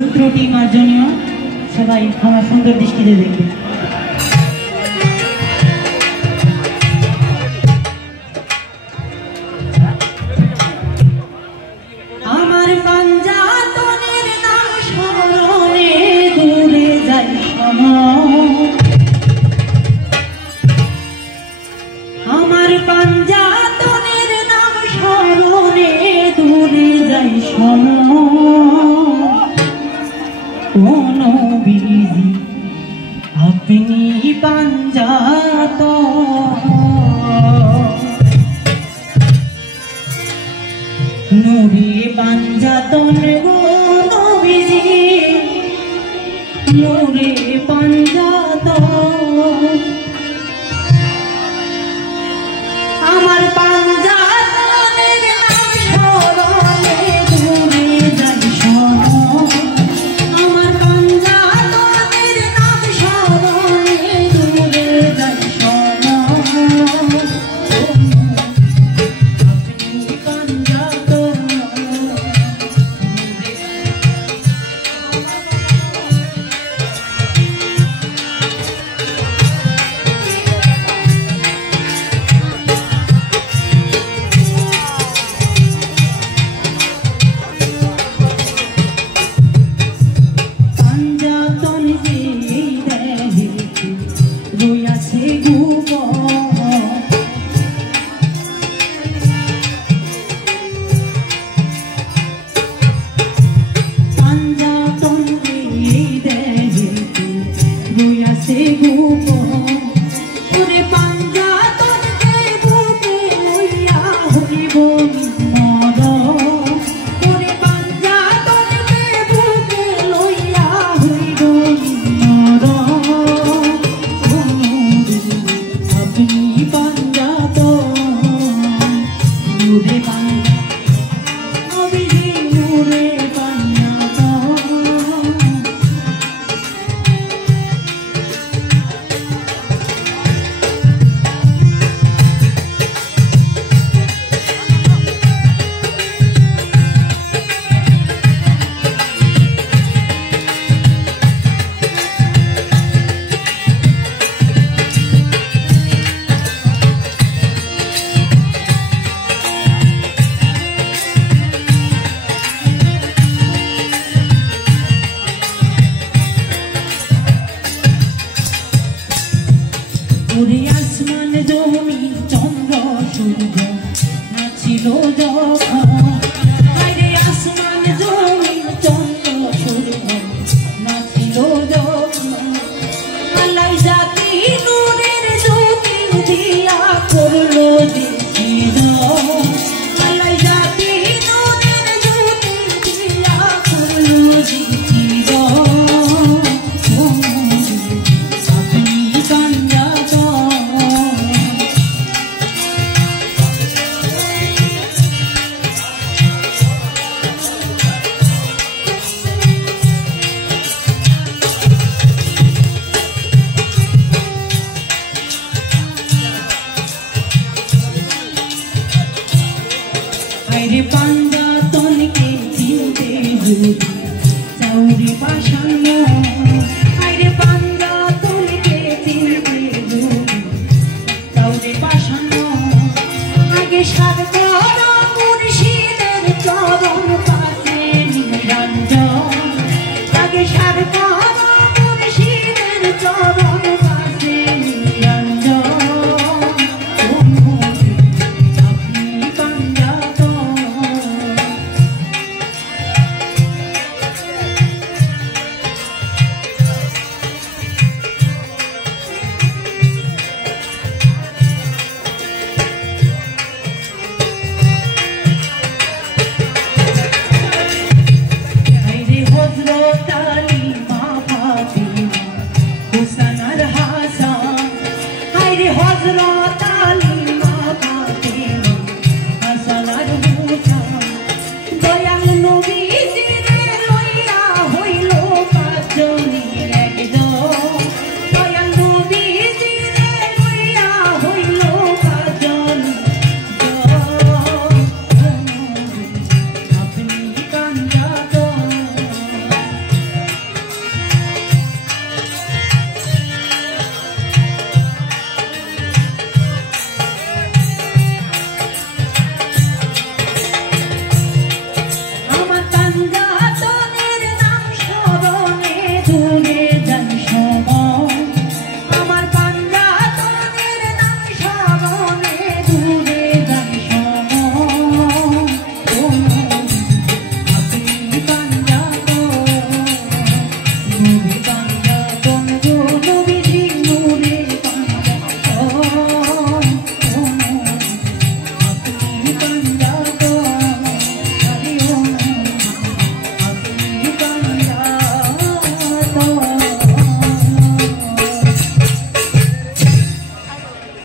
ত্রুটি মার্জনীয়, সবাই আমার সুন্দর দৃষ্টিতে দেখবে। আমার পাঞ্জাতনের নাম স্মরণে দূরে যাই সময়, আমার পাঞ্জাতনের নাম স্মরণে দূরে যাই সময়। ও নবীজি আপনি পাঞ্জাতন, নূরে পাঞ্জাতন গো নবীজি, নূরে পাঞ্জাতন। আমার পাঞ্জাতনের নাম স্মরণে দূরে যাই সময়, আমার পাঞ্জাতনের নাম স্মরণে দূরে যাই সময়। আপনি পাঞ্জাতন, ওরে আসমান জমি চন্দ্র সূর্য নাচিল যখন, আরে আসমান জমি চন্দ্র সূর্য নাচিল যখন। আল্লাহ জাতি নূরের জ্যোতি দিয়া করলো দিল, আল্লাহ জাতি নূরের জ্যোতি দিয়া করলো দিল। আরে পাঞ্জাতনকে চিনতে যদি চাউরি পাষাণ, আরে পাঞ্জাতনকে চিনতে যদি চাউরি পাষাণ। আগে সার কর মুর্শিদের চরণ পাশে নিরঞ্জন, আগে সার কর